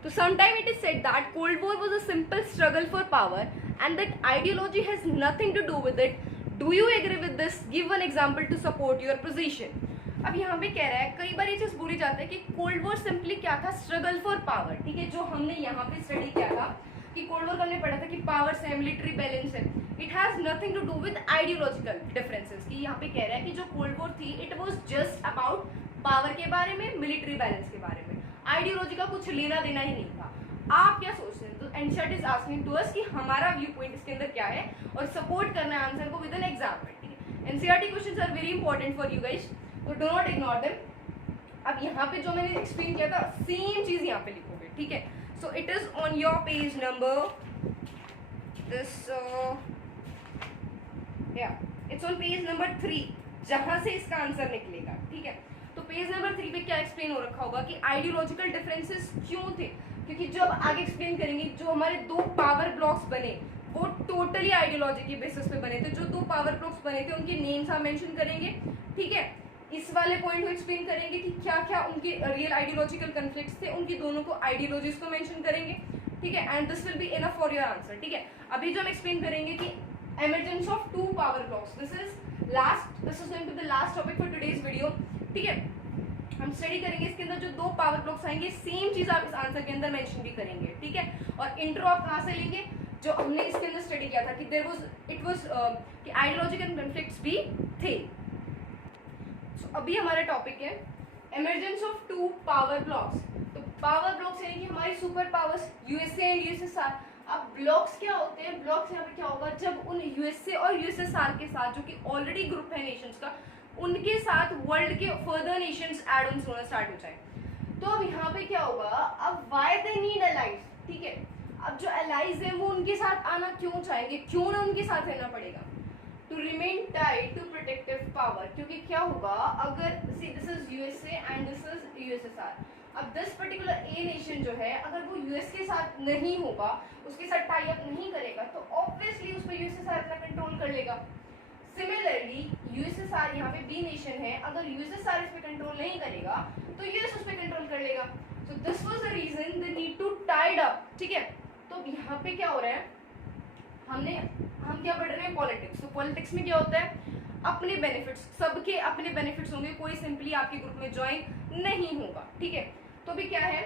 So sometime it is said that Cold War was a simple struggle for power and that ideology has nothing to do with it. Do you agree with this? Give one example to support your position. अब यहाँ पे कह रहा है, कई बार ये चीज भूली जाता है कि कोल्ड वॉर सिंपली क्या था? Struggle for power. ठीक है, जो हमने यहाँ पे स्टडी किया था कि कोल्ड वॉर हमने पढ़ा था कि पावर्स है, मिलिट्री बैलेंस है। It has nothing to do with ideological differences. कि यहाँ पे कह रहा है कि जो कोल्ड वॉर थी it was just about power के बारे में, मिलिट्री बैलेंस के बारे में, आइडियोलॉजी का कुछ लेना देना ही नहीं था। आप क्या सोचते हैं? तो NCERT is asking to us कि हमारा व्यू पॉइंट इसके अंदर क्या है और सपोर्ट करना है आंसर को विद एन एग्जांपल। ठीक है, NCERT questions are very important for you guys, तो डू नॉट इग्नोर देम। अब यहाँ पे जो मैंने एक्सप्लेन किया था सेम चीज यहाँ पे लिखोगे। ठीक है, so it is on your page number this it's on page number 3 जहां से इसका आंसर निकलेगा। ठीक है, तो पेज नंबर 3 पे क्या एक्सप्लेन हो रखा होगा कि आइडियोलॉजिकल डिफरेंसेस क्यों थे, क्योंकि जब आगे एक्सप्लेन करेंगे जो हमारे दो पावर ब्लॉक्स बने वो टोटली आइडियोलॉजी के बेसिस पे बने थे। जो दो पावर ब्लॉक्स बने थे उनके नेम्स हम मेंशन करेंगे। ठीक है, इस वाले पॉइंट को एक्सप्लेन करेंगे कि क्या क्या उनके रियल आइडियोलॉजिकल कॉन्फ्लिक्ट्स थे, उनकी दोनों को आइडियोलॉजीज को मेंशन करेंगे। ठीक है, and this will be enough for your answer. ठीक है, अभी जो हम एक्सप्लेन करेंगे कि emergence of two power blocks, this is going to be the last topic for today's video। ठीक है, हम स्टडी करेंगे इसके अंदर जो दो पावर ब्लॉक्स आएंगे सेम चीज आप इस आंसर के अंदर मेंशन भी करेंगे। ठीक है, और इंट्रो आप कहाँ से लेंगे? जो हमने इसके अंदर स्टडी किया था कि इट वाज कि आइडियोलॉजिकल कॉन्फ्लिक्ट्स भी थे। So, अभी हमारा टॉपिक है emergence of two power blocks। तो पावर ब्लॉक्स यानी कि हमारी super powers USA and USSR. अब ब्लॉक्स क्या होते हैं? ब्लॉक्स यहाँ पे क्या होगा, जब उन यूएसए और यूएसएसआर के साथ जो कि ऑलरेडी ग्रुप है नेशंस का, उनके साथ वर्ल्ड के फर्दर नेशंस ऐड ऑन होना स्टार्ट हो जाए। तो अब यहाँ पे क्या होगा, अब व्हाई दे नीड अलाइज। ठीक है, अब जो अलाइज है वो उनके साथ आना क्यों चाहेंगे, क्यों ना उनके साथ रहना पड़ेगा? To remain tied to protective power. क्योंकि क्या होगा अगर this is USA and this is USSR. अब दिस पर्टिकुलर ए नेशन जो है अगर वो यूएस के साथ नहीं होगा, उसके साथ टाई अप नहीं करेगा, तो ऑब्वियसली उस पर यूएसएसआर अपना कंट्रोल कर लेगा। सिमिलरली यूएसएसआर यहाँ पे बी नेशन है, अगर यूएसएसआर इस पे कंट्रोल नहीं करेगा तो यूएस उस पे कंट्रोल कर लेगा। So this was the reason they need to tied up. ठीक है, तो यहाँ पे क्या हो रहा है, हम क्या पढ़ रहे हैं? पॉलिटिक्स। तो पॉलिटिक्स में क्या होता है? अपने बेनिफिट्स, सबके अपने बेनिफिट्स होंगे, कोई सिंपली आपके ग्रुप में ज्वाइन नहीं होगा। ठीक है, तो भी क्या है,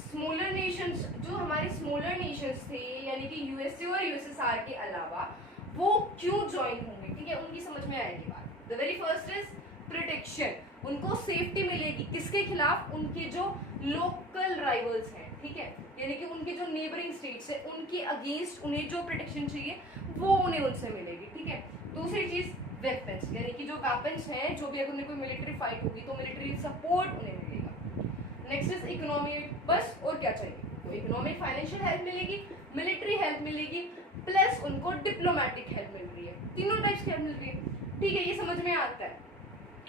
स्मॉलर नेशंस, जो हमारे स्मॉलर नेशंस थे यानी कि यूएसए और यूएसएसआर के अलावा, वो क्यों ज्वाइन होंगे? ठीक है, उनकी समझ में आएगी बात। The very first is protection. उनको सेफ्टी मिलेगी किसके खिलाफ? उनके जो लोकल राइवल्स हैं। ठीक है, यानी कि उनके जो नेबरिंग स्टेट्स है उनके अगेंस्ट उन्हें जो प्रोटेक्शन चाहिए वो उन्हें उनसे मिलेगी। ठीक है, दूसरी चीज वेपन्स, यानी कि जो वेपन्स हैं, जो भी अगर उन्हें कोई मिलिट्री फाइट होगी तो मिलिट्री सपोर्ट उन्हें मिलेगा। नेक्स्ट इज इकोनॉमी, बस और क्या चाहिए? तो इकोनॉमिक फाइनेंशियल हेल्प मिलेगी, मिलिट्री हेल्प मिलेगी, प्लस उनको डिप्लोमेटिक हेल्प मिल रही है। तीनों टाइप्स की हेल्प मिल रही है। ठीक है, ये समझ में आता है।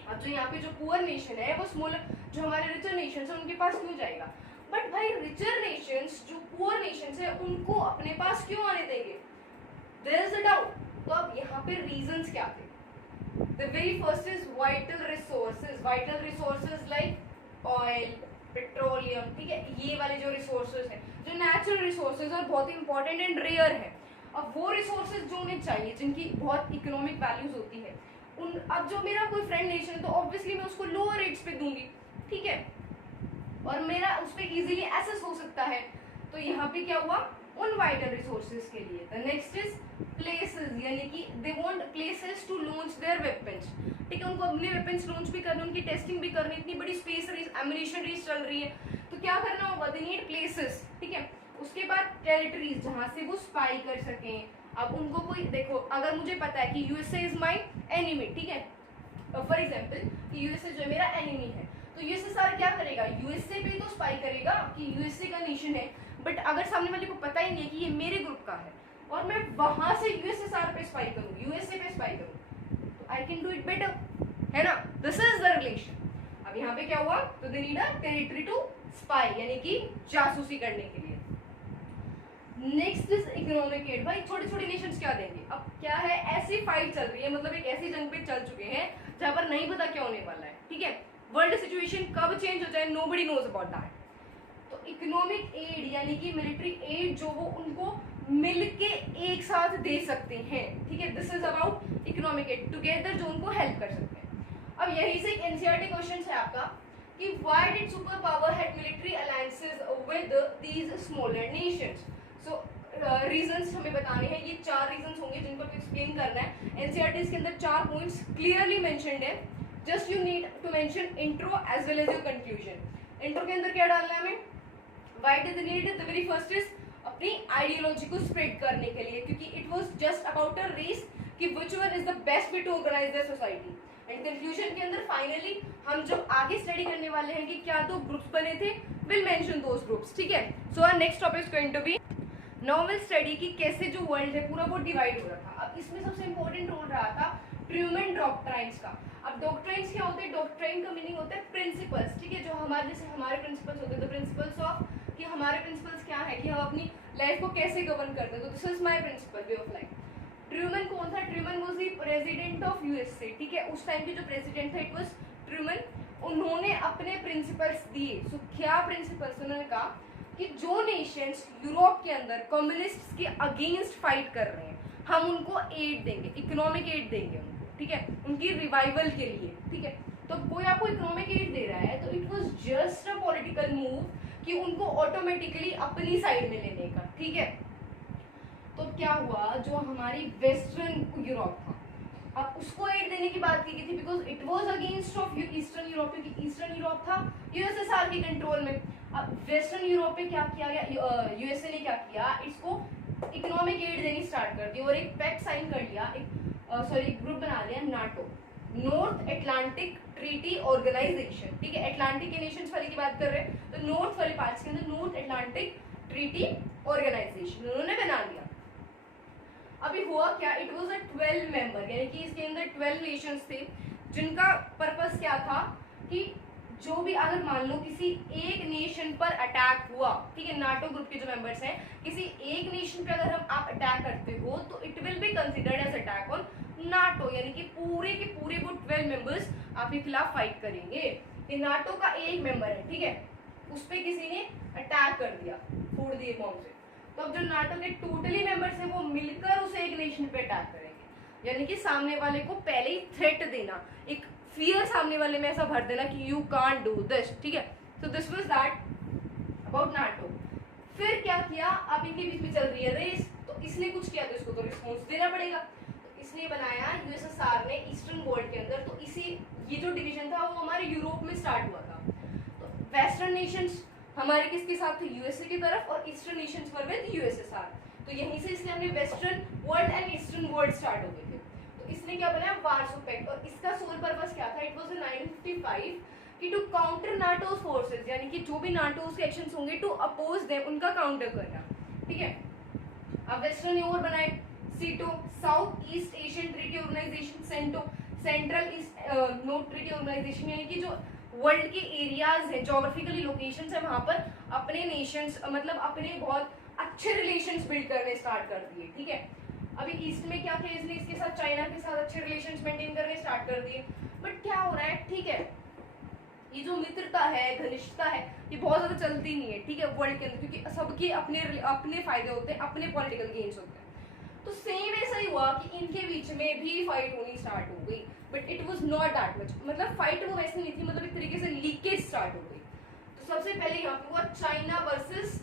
अब जो यहाँ पे जो पुअर नेशन है वो स्मॉलर, जो हमारे रिचर नेशन है उनके पास क्यों जाएगा? बट भाई रिचर नेशंस जो पुअर नेशंस है उनको अपने पास क्यों आने देंगे? There is a doubt. तो अब यहाँ पे रीजंस क्या थे? The very first is vital resources like oil, petroleum. ठीक है, ये वाले जो रिसोर्सेज हैं, जो नेचुरल रिसोर्सेज और बहुत ही इंपॉर्टेंट एंड रेयर है। अब वो रिसोर्सेज जो उन्हें चाहिए, जिनकी बहुत इकोनॉमिक वैल्यूज होती है, अब जो मेरा कोई फ्रेंड नेशन है तो ऑब्वियसली मैं उसको लोअर रेट्स पे दूंगी। ठीक है, और मेरा उस पर इजीली एक्सेस हो सकता है। तो यहाँ पे क्या हुआ, उन वाइटल रिसोर्सेज के लिए। द नेक्स्ट इज प्लेसेस, यानी कि they want places to launch their weapons, ठीक है, उनको अपने वेपन्स लॉन्च भी करने, उनकी टेस्टिंग भी करनी, इतनी बड़ी स्पेस रेस एमिनेशन रेस चल रही है, तो क्या करना होगा, दे नीड प्लेसेस, ठीक है। उसके बाद टेरिटरीज जहाँ से वो स्पाई कर सकें। अब उनको कोई देखो, अगर मुझे पता है कि यूएसए इज माई एनिमी, ठीक है, फॉर एग्जाम्पल कि यूएसए जो मेरा एनिमी है, तो यूएसएसआर क्या करेगा, यूएसए पे तो स्पाई करेगा कि यूएसए का नेशन है, बट अगर सामने वाले को पता ही नहीं है कि ये मेरे ग्रुप का है और मैं वहां से यूएसएसआर पे स्पाई करूँ, यूएसए पे स्पाई करूँ, तो I can do it better, है ना। This is the relation. अब यहाँ पे क्या हुआ, तो they need a territory to spy, यानी कि जासूसी करने के लिए। Next is economic aid. भाई छोटे छोटे नेशंस क्या देंगे, अब क्या है, ऐसी फाइट चल रही है, मतलब एक ऐसी जंग पे चल चुके हैं जहां पर नहीं पता क्या होने वाला है, ठीक है, वर्ल्ड सिचुएशन कब चेंज हो जाए, नोबडी नोज अबाउट दैट। तो इकोनॉमिक एड यानी कि मिलिट्री एड जो वो उनको मिलके एक साथ दे सकते हैं, ठीक है, this is about economic aid, together जो उनको हेल्प कर सकते हैं। अब यही से एक एनसीईआरटी क्वेश्चन है आपका कि why did super power had military alliances with these smaller Nations. So reasons हमें बताने हैं, ये 4 रीजंस होंगे जिनको एक्सप्लेन करना है। एनसीईआरटी के अंदर 4 पॉइंट्स क्लियरली मेंशन्ड है, just you need to mention intro as well as your conclusion. Intro के अंदर क्या डालना है हमें, why did they need it, the very first is अपनी आइडियोलॉजी को स्प्रेड करने के लिए, क्योंकि it was just about a race कि which one is the best way to organise their society. And conclusion के अंदर फाइनली हम जब आगे स्टडी करने वाले हैं कि क्या 2 ग्रुप्स बने थे, विल मेंशन दोस ग्रुप्स, ठीक है। So our next topic is going to be novel study की कैसे जो वर्ल्ड है पूरा वो डिवाइड हो रहा था। अब इसमें सबसे इंपॉर्टेंट रोल रहा था ट्रूमैन डॉक्ट्राइन्स का। अब डॉक्ट्राइन्स क्या होते हैं, डॉक्ट्राइन का मीनिंग होता है प्रिंसिपल्स, ठीक है, जो हमारे जैसे हमारे प्रिंसिपल्स होते हैं, द प्रिंसिपल्स ऑफ, कि हमारे प्रिंसिपल्स क्या है कि हम अपनी लाइफ को कैसे गवर्न करते हैं, तो this is my principle way of life. Truman कौन था, Truman was the president of USA, ठीक है, उस टाइम के जो प्रेसिडेंट थे इट वाज ट्रूमैन। उन्होंने अपने प्रिंसिपल्स दिए। सो क्या प्रिंसिपल्स, उन्होंने कहा कि जो नेशंस यूरोप के अंदर कम्युनिस्ट के अगेंस्ट फाइट कर रहे हैं, हम उनको एड देंगे, इकोनॉमिक एड देंगे उनको, ठीक है, उनकी रिवाइवल के लिए, ठीक है। तो कोई आपको इकोनॉमिक एड दे रहा है तो it was just a political move कि उनको ऑटोमेटिकली अपनी साइड में लेने का, ठीक है। तो क्या हुआ, जो हमारी वेस्टर्न यूरोप था, अब उसको एड देने की बात की गई थी because it was against of eastern Europe, क्योंकि ईस्टर्न यूरोप था यूएसएसआर के कंट्रोल में। अब वेस्टर्न यूरोप पे क्या किया गया, यूएसए ने क्या किया, इसको इकोनॉमिक एड देनी स्टार्ट कर दी और एक पैक्ट साइन कर लिया, एक ग्रुप बना लिया, NATO, North Atlantic Treaty Organization, ठीक है, अटलांटिक के नेशंस वाली की बात कर रहे हैं, तो नॉर्थ वाले पार्ट्स के अंदर नॉर्थ अटलांटिक ट्रीटी ऑर्गेनाइजेशन उन्होंने बना दिया। अभी हुआ क्या, इट वाज अ 12 मेंबर, यानी कि इसके अंदर 12 नेशंस थे, जिनका पर्पस क्या था कि जो भी अगर मान लो किसी एक नेशन पर अटैक हुआ, ठीक है, नाटो ग्रुप के जो मेंबर्स हैं, किसी एक नेशन पे अगर आप अटैक करते हो तो it will be considered as attack on NATO, यानी कि पूरे के पूरे वो 12 मेंबर्स आपके खिलाफ फाइट करेंगे। ये नाटो का एक मेंबर है, ठीक है, उस पर किसी ने अटैक कर दिया, फोड़ दिए बॉम्ब से, तो अब जो नाटो के टोटली मेंबर्स हैं वो मिलकर उसे एक नेशन पे अटैक करेंगे, यानी कि सामने वाले को पहले ही थ्रेट देना, एक फियर सामने वाले में ऐसा भर देना कि यू कांट डू दिस, ठीक है। So this was that about NATO. फिर क्या किया, अब इनके बीच में चल रही है रेस, तो इसने कुछ किया तो इसको तो रिस्पॉन्स देना पड़ेगा, तो इसने बनाया यूएसएसआर ने ईस्टर्न वर्ल्ड के अंदर, तो इसी ये जो डिवीजन था वो हमारे यूरोप में स्टार्ट हुआ था। तो वेस्टर्न नेशंस हमारे किसके साथ थे, यूएसए की तरफ, और eastern Nations were with USSR, तो यहीं से इसलिए हमने western world and eastern world start हो गए थे। तो इसने क्या बनाया, वार्सो पैक्ट, और इसका सोल पर्पस क्या था, इट वाज इन 1955 कि टू काउंटर नाटोस फोर्सेस, यानी कि जो भी नाटोस के एक्शंस होंगे टू अपोज देम, उनका काउंटर करना, ठीक है। अब वेस्टर्न यूरोप बनाए, SEATO, South East Asian Treaty Organization, CENTO, central east note treaty organization, यानी कि जो वर्ल्ड के एरियाज हैं, ज्योग्राफिकली लोकेशंस है, वहां पर अपने नेशंस मतलब अपने बहुत अच्छे रिलेशंस बिल्ड करने स्टार्ट कर दिए, ठीक है। अभी ईस्ट में क्या थे, इसने इसके साथ चाइना के साथ अच्छे रिलेशंस मेंटेन करने स्टार्ट कर दिए, बट क्या हो रहा है, ठीक है, ये जो मित्रता है, घनिष्ठता है, ये बहुत ज्यादा चलती नहीं है, ठीक है, वर्ल्ड के अंदर, क्योंकि सबके अपने अपने फायदे होते हैं, अपने पॉलिटिकल गेन्स होते हैं। तो सेम ऐसा ही हुआ कि इनके बीच में भी फाइट होनी स्टार्ट हो गई, but it was not that much, मतलब फाइट वो वैसे नहीं थी, मतलब एक तरीके से लीकेज स्टार्ट हो गई। तो सबसे पहले यहाँ पे हुआ चाइना वर्सेस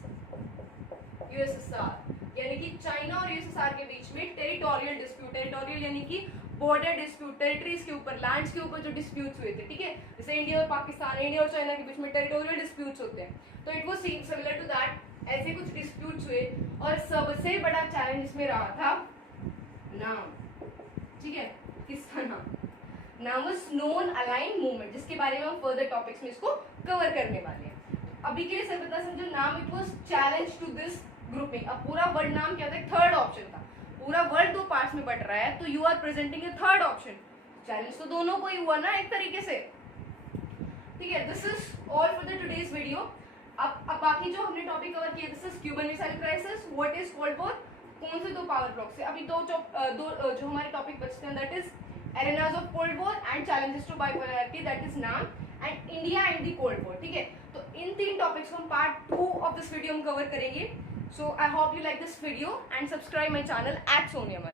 यूएसएसआर, यानी कि चाइना और यूएसएसआर के बीच में टेरिटोरियल डिस्प्यूट, टेरिटोरियल यानी कि बॉर्डर डिस्प्यूट, टेरिटरीज के ऊपर, लैंड्स के ऊपर जो डिस्प्यूट्स हुए थे, ठीक है, जैसे इंडिया और पाकिस्तान, इंडिया और चाइना के बीच में टेरिटोरियल डिस्प्यूट्स होते हैं, तो it was similar to that, ऐसे कुछ डिस्प्यूट्स हुए। और सबसे बड़ा चैलेंज इसमें रहा था नाम, ठीक है, किसका नाम, नाम वाज नॉन अलाइन मूवमेंट, जिसके बारे में हम फर्दर टॉपिक्स में इसको कवर करने वाले हैं। अभी के लिए सर बता समझो, नाम it was challenge to this grouping. अब पूरा वर्ड नाम क्या था, थर्ड ऑप्शन था, पूरा वर्ड दो पार्ट्स में बट रहा है, तो you are presenting a third option, challenge तो दोनों को ही हुआ ना एक तरीके से, ठीक है। This is all for the today's video. अब बाकी जो हमने टॉपिक कवर किया, this is Cuban missile crisis, what is cold war, कौन से दो पावर ब्लॉक से, अभी दो जो हमारे टॉपिक बचते हैं, that is arenas of cold war and challenges to bipolarity, that is NAM, and India and the cold war, ठीक है। तो इन तीन टॉपिक्स को हम पार्ट 2 ऑफ दिस वीडियो हम कवर करेंगे। So I hope you like this video and subscribe my channel @Sonia.